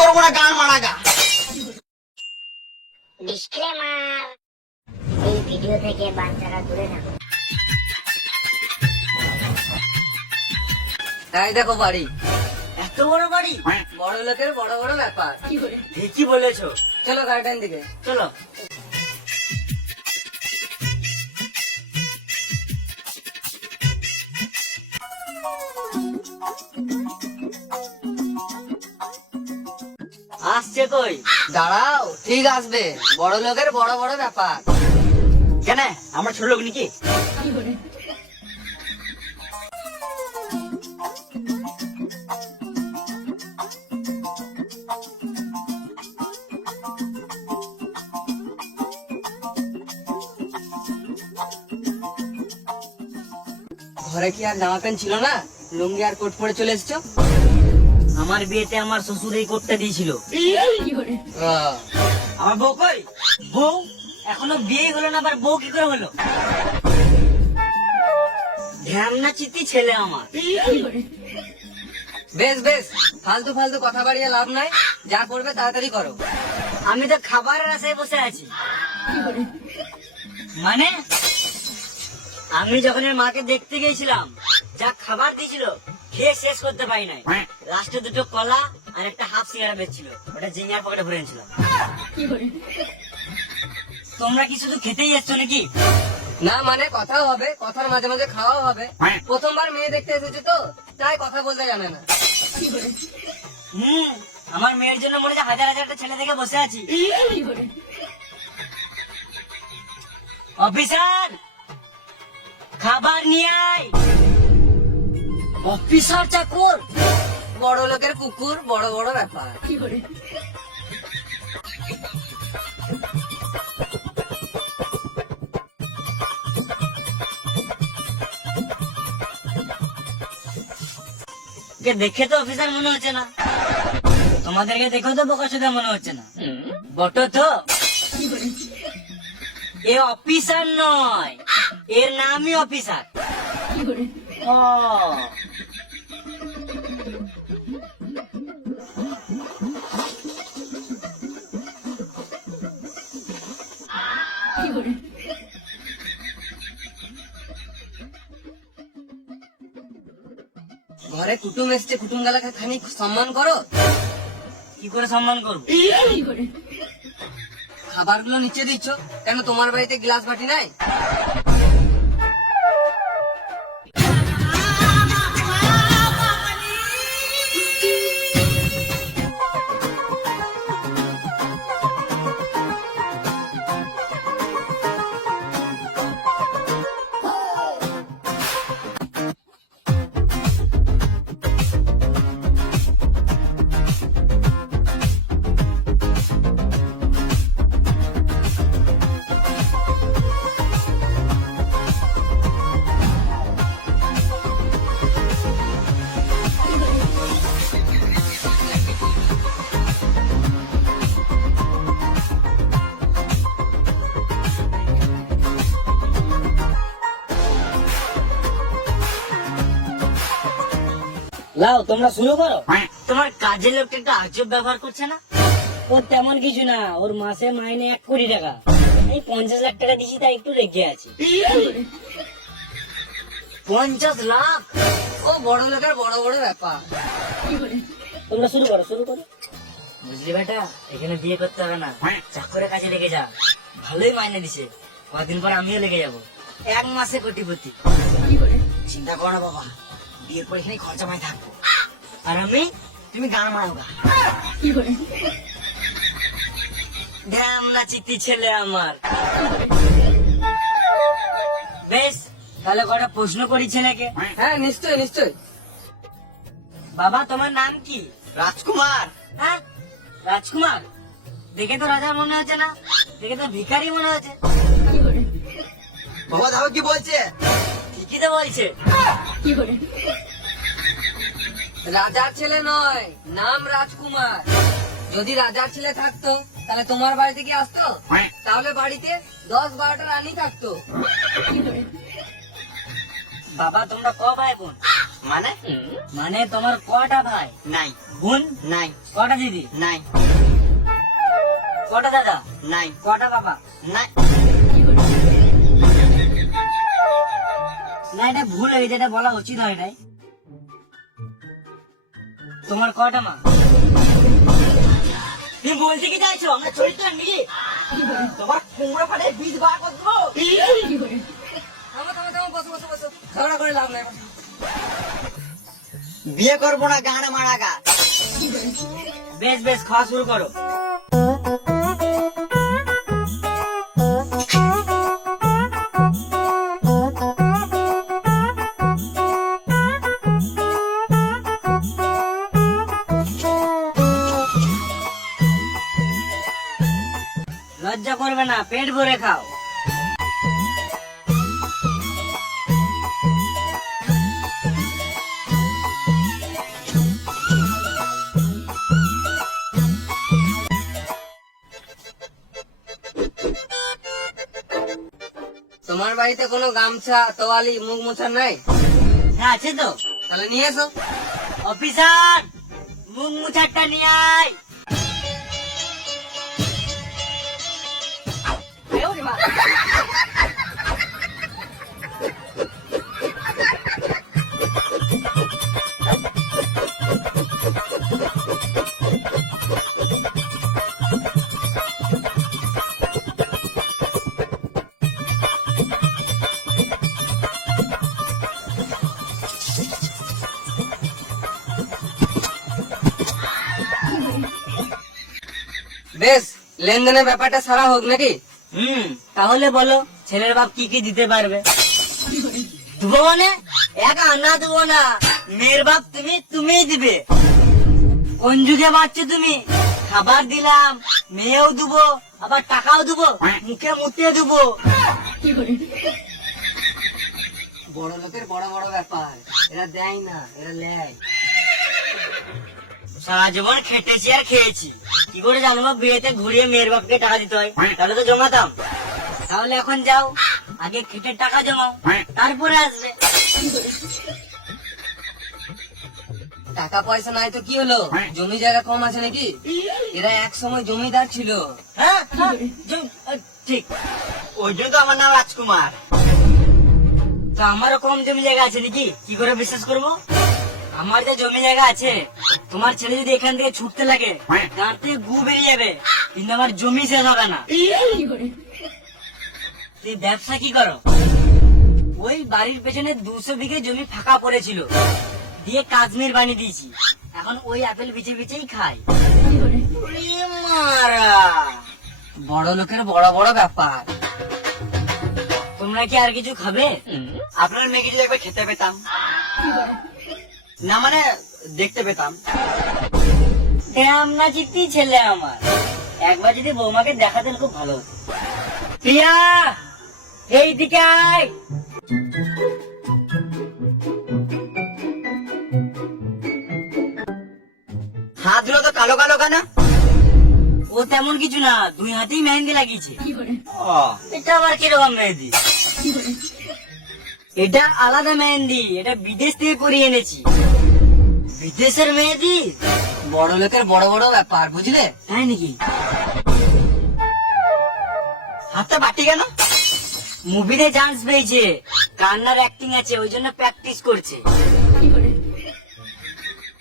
করবো না, গান মারা গা। ডিসক্লেমার, এই ভিডিও থেকে বাচ্চারা দূরে থাকুন। তাই দেখো বাড়ি, এত বড় বাড়ি, বড় লোকের বড় বড় ব্যাপার। ঠিকই বলেছো। চলো গার্ডেন দিকে। চলো। আসছে কই? দাঁড়াও, ঠিক আসবে। বড় লোকের বড় বড় ব্যাপার। কেন আমরা ছোট লোক নাকি? ঘরে কি আর জামা প্যান্ট ছিল না? লুঙ্গি আর কোট পরে চলে এসছো? আমার বিয়েতে আমার শ্বশুর এই কোটটা দিয়েছিল। আহ, আমার বউ কই? বউ এখনো বিয়ে হলো না, আবার বউ কি করে হলো? ধ্যামনা চিত্তি ছেলে আমার। বেশ বেশ, ফালতু ফালতু কথা বাড়িয়ে লাভ নাই। যা করবে তাড়াতাড়ি করো। আমি তো খাবারের আশায় বসে আছি। মানে আমি যখন এর মাকে দেখতে গেছিলাম, যা খাবার দিয়েছিল খেয়ে শেষ করতে পারি নাই। লাস্টে দুটো কলা আর একটা হাফ সিঙ্গারা বেচছিল, ওটা জিঞ্জার পকেটে ভরে এনেছিল। তোমরা কি শুধু খেতেই এসছো নাকি? না মানে কথা হবে, কথার মাঝে মাঝে খাওয়া হবে। প্রথমবার মেয়ে দেখতে এসেছে তো, তাই কথা বলতে জানে না। আমার মেয়ের জন্য মনে হয় হাজার হাজারটা ছেলে দেখে বসে আছি। অফিসার, খাবার নিয়ে আয়। অফিসার চাকর, বড় লোকের কুকুর, বড় বড় ব্যাপার। কে দেখে তো অফিসার মনে হচ্ছে না, তোমাদেরকে দেখেও তো বোকাচোদা মনে হচ্ছে না। বটো তো এ অফিসার নয়, এর নামই অফিসার। ও, ঘরে কুটুম এসছে, কুটুম গালাকে খানিক সম্মান করো। কি করে সম্মান করবো? খাবারগুলো নিচে দিচ্ছ কেন? তোমার বাড়িতে গ্লাস বাটি নাই? লাও তোমরা শুরু করো। তোমার কাজের লোকটা একটা আজব ব্যবহার করছে না? ওর তেমন কিছু না, ওর মাসে মাইনে 1 কোটি টাকা। এই 50 লাখ টাকা দিয়েছি, তাই একটু রেগে আছে। 50 লাখ? ও বড় লোকের বড় বড় ব্যাপার। তোমরা শুরু করো, শুরু করো। বুঝলি বেটা, এখানে বিয়ে করতে হবে না, চাকরের কাছে লেগে যা। ভালোই মাইনে দিছে, কদিন পর আমিও লেগে যাব। 1 মাসে কোটিপতি। চিন্তা করো না বাবা, বিয়ের পর এখানে খরচা পাই থাকবো। আর আমি, তুমি গান মারো গা। ঢ্যামনা চিত্তি ছেলে আমার। বেশ, তাহলে কটা প্রশ্ন করি ছেলেকে। হ্যাঁ নিশ্চয় নিশ্চয়। বাবা তোমার নাম কি? রাজকুমার। হ্যাঁ, রাজকুমার। দেখে তো রাজা মনে হচ্ছে না, দেখে তো ভিখারি মনে হচ্ছে। বাবা দেখো কি বলছে। ঠিকই তো বলছে। রাজার ছেলে নয়, নাম রাজকুমার। যদি রাজার ছেলে থাকতো তাহলে তোমার বাড়িতে কি আসতো? তাহলে বাড়িতে 10-12টা রানী থাকতো। বাবা তোমরা ক ভাই বোন? মানে মানে তোমার কটা ভাই? নাই বোন? নাই কটা দিদি? নাই কটা দাদা? নাই কটা বাবা? নাই না এটা ভুল হয়ে গেছে, এটা বলা উচিত হয় নাই। তোমার কটা মা? তুমি বলতে কি চাইছো আমরা চরিত্র নিয়ে তোমার কুমড়ো ফাটে বীজ বার করবো? থামো থামো থামো, বসো বসো বসো, ঝগড়া করে লাভ নাই, বসো। বিয়ে করবো না, গান মারা গা। বেশ বেশ, খাওয়া শুরু করো। লজ্জা করবে না, পেট ভরে খাও। তোমার বাড়িতে কোনো গামছা, তোয়ালি, মুখ মোছার নাই? হ্যাঁ আছে তো। তাহলে নিয়ে এসো। অফিসার, মুখ মুছারটা নিয়ে আয়। বেশ, লেনদেনের ব্যাপারটা সারা হোক নাকি? তাহলে বলো ছেলের বাপ কি কি দিতে পারবে? দেবো মানে এক আনা দেবো না, মেয়ের বাপ তুমিই দিবে। কোন যুগে বাচ্চা তুমি? খাবার দিলাম, মেয়েও দেবো, আবার টাকাও দেবো, মুখে মুতে দেবো। বড় লোকের বড় বড় ব্যাপার, এরা দেয় না, এরা লেয়। সারা জীবন খেটেছি আর খেয়েছি, কি করে জানবো বিয়েতে ঘুরিয়ে মেয়ের বাপকে টাকা দিতে হয়? তাহলে তো জমাতাম। তাহলে এখন যাও, আগে খেটে টাকা জমাও, তারপরে আসবে। টাকা পয়সা নাই তো কি হলো, জমি জায়গা কম আছে নাকি? এরা এক সময় জমিদার ছিল। হ্যাঁ হ্যাঁ, ঠিক। ওই জন্য তো আমার নাম রাজকুমার। তো আমারও কম জমি জায়গা আছে নাকি? কি করে বিশ্বাস করবো? আমার যে জমি জায়গা আছে, তোমার ছেলে যদি এখান থেকে ছুটতে লাগে দাঁতে গু বেরিয়ে যাবে, কিন্তু আমার জমি শেষ হবে না। তুই ব্যবসা কি করো? ওই বাড়ির পেছনে 200 বিঘে জমি ফাঁকা পড়েছিল, দিয়ে কাশ্মীর বানিয়ে দিয়েছি। এখন ওই আপেল বিচে বিচেই খাই। ওরে মারা, বড় লোকের বড় বড় ব্যাপার। তোমরা কি আর কিছু খাবে? আপনার মেয়েকে যদি একবার খেতে পেতাম, না মানে দেখতে পেতাম। না জিতি ছেলে আমার, একবার যদি বৌমাকে দেখাতেন খুব ভালো হতো। প্রিয়া, এই দিকে আয়। হাতগুলো তো কালো কালো কেন? ও তেমন কিছু না, 2 হাতেই মেহেন্দি লাগিয়েছে। ও, এটা আবার কিরকম মেহেন্দি? এটা আলাদা মেহেন্দি, এটা বিদেশ থেকে করিয়ে এনেছি। বিদেশের মেহেন্দি? বড় লোকের বড় বড় ব্যাপার, বুঝলে? তাই নাকি? হাতটা বাটি কেন? মুভিতে চান্স পেয়েছে, কান্নার অ্যাক্টিং আছে, ওই জন্য প্র্যাকটিস করছে।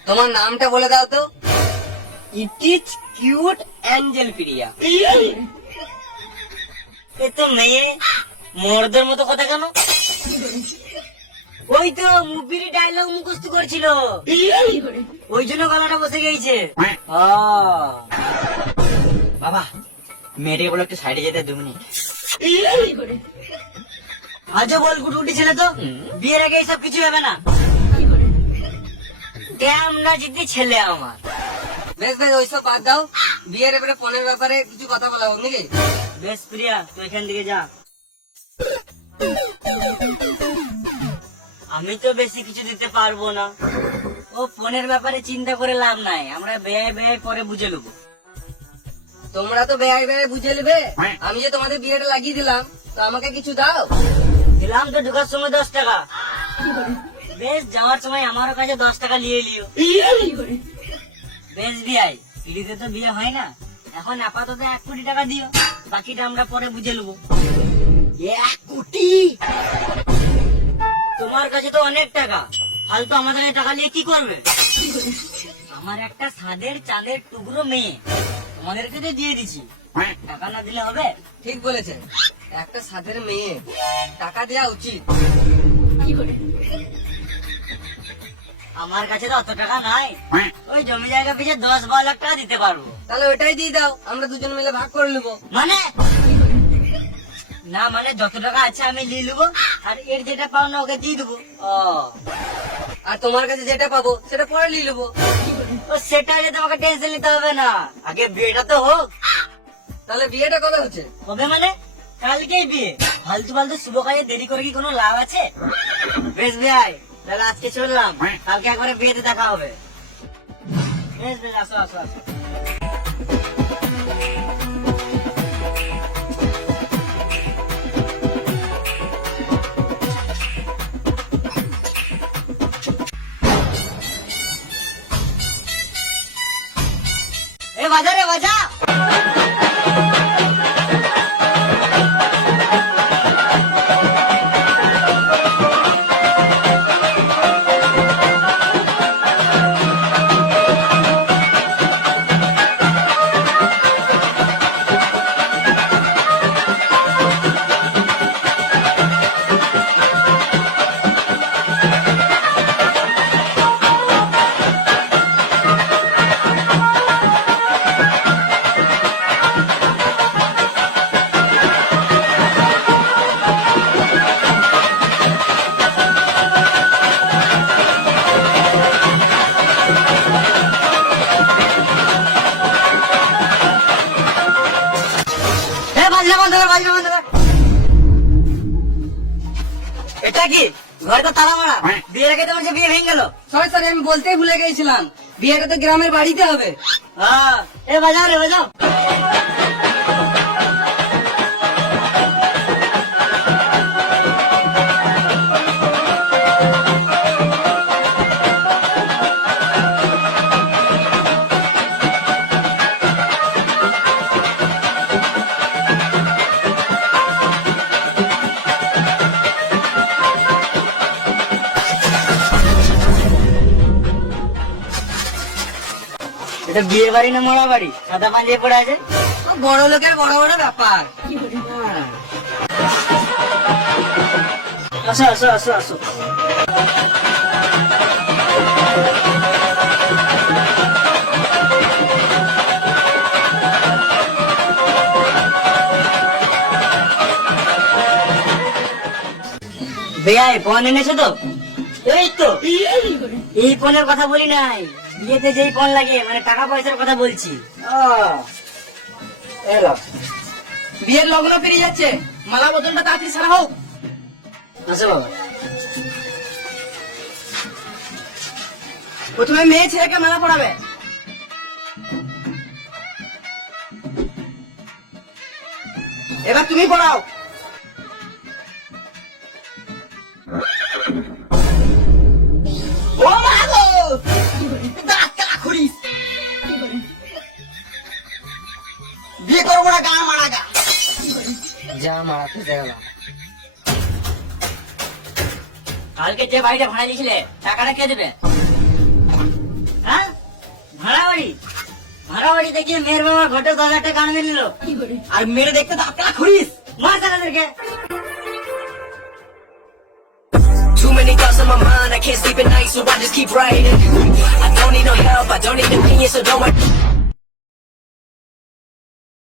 তোমার নামটা বলে দাও তো। ইট ইজ কিউট অ্যাঞ্জেল প্রিয়া। এ তো মেয়ে, মর্দের মতো কথা কেন? ওই তো মুভির ডায়লগ মুখস্থ করছিল, ওই জন্য গলাটা বসে গেছে। বাবা, মেয়েটাকে বলে একটু সাইডে যেতে 2 মিনিট। আজও বল গুটগুটি ছেলে তো, বিয়ের আগে এইসব কিছু হবে না। না জিতি ছেলে আমার। বেশ বেশ, ওইসব বাদ দাও, বিয়ের এবারে ফোনের ব্যাপারে কিছু কথা বলা হোক নাকি? বেশ প্রিয়া, তুই এখান থেকে যা। আমি তো বেশি কিছু দিতে পারবো না। ও ফোনের ব্যাপারে চিন্তা করে লাভ নাই, আমরা ব্যয় ব্যয় পরে বুঝে নেবো। তোমরা তো ব্যয় ব্যয় বুঝে নেবে, আমি যে তোমাদের বিয়েটা লাগিয়ে দিলাম, তো আমাকে কিছু দাও। দিলাম তো ঢোকার সময় 10 টাকা, বেশ, যাওয়ার সময় আমারও কাছে 10 টাকা নিয়ে লিও। বেশ বিয়াই, পিড়িতে তো বিয়ে হয় না, এখন আপাতত 1 কোটি টাকা দিও, বাকিটা আমরা পরে বুঝে নেবো। 1 কোটি? তোমার কাছে তো অনেক টাকা, ফালতু আমাদের কাছে টাকা নিয়ে কি করবে? আমার একটা সাদের চাঁদের টুকরো মেয়ে, তোমাদেরকে তো দিয়ে দিছি, টাকা না দিলে হবে? ঠিক বলেছেন, একটা সাধের মেয়ে, টাকা দেওয়া উচিত। আমার কাছে তো অত টাকা নাই, ওই জমি জায়গা পিছিয়ে 10-12 লাখ টাকা দিতে পারবো। তাহলে ওটাই দিয়ে দাও, আমরা দুজন মিলে ভাগ করে নেবো। মানে না, মানে যত টাকা আছে আমি নিয়ে নেবো, আর এর যেটা পাও না ওকে দিয়ে দেবো। ও, আর তোমার কাছে যেটা পাবো সেটা পরে নিয়ে নেবো। ও, সেটা হলে তোমাকে টেনশন নিতে হবে না, আগে বিয়েটা তো হোক। তাহলে বিয়েটা কবে হচ্ছে? কবে মানে? কালকেই বিয়ে, ফালতু ফালতু শুভ কাজে দেরি করে কি কোনো লাভ আছে? বেশ ভাই, তাহলে আজকে চললাম, কালকে একবারে বিয়েতে দেখা হবে। বেশ বেশ, আসো আসো আসো। এ বাজা রে বাজা। এটা কি ঘরে তো তালা মারা, বিয়ের আগে তোমার যে বিয়ে ভেঙে গেল। সরি সরি, আমি বলতেই ভুলে গেছিলাম, বিয়েটা তো গ্রামের বাড়িতে হবে। হ্যাঁ, এ বাজাও রে বাজাও। এটা বিয়ে বাড়ি না মরা বাড়ি? সাদা পাঞ্জাবি পড়ে আছে। বড় লোকের বড় বড় ব্যাপার। আসো আসো আসো আসো। বেয়াই, ফোন এনেছো তো? এই তো, এই ফোনের কথা বলি নাই, বিয়েতে যেই ফোন লাগে, মানে টাকা পয়সার কথা বলছি। বিয়ের লগ্ন পেরিয়ে যাচ্ছে, মালা বদলটা তাড়াতাড়ি সারা হোক। আসো বাবা। প্রথমে মেয়ে ছেলেকে মালা পড়াবে। এবার তুমি পড়াও। ও মা গো, বিয়ে করবো না, গান মারা গা। যা মারাতে যাবে। কালকে যে বাড়িটা ভাড়া দিয়েছিলে, টাকাটা কে দেবে? হ্যাঁ, ভাড়া বাড়ি? ভাড়া বাড়িতে গিয়ে মেয়ের বাবার ঘটে 10,000 টাকা আনবে নিল, আর মেরে দেখতে তো আপনারা খুঁড়িস, মার তাদেরকে। Too many thoughts on my mind, I can't sleep at night, so I just keep writing. I don't need no help, I don't need opinions, so don't worry.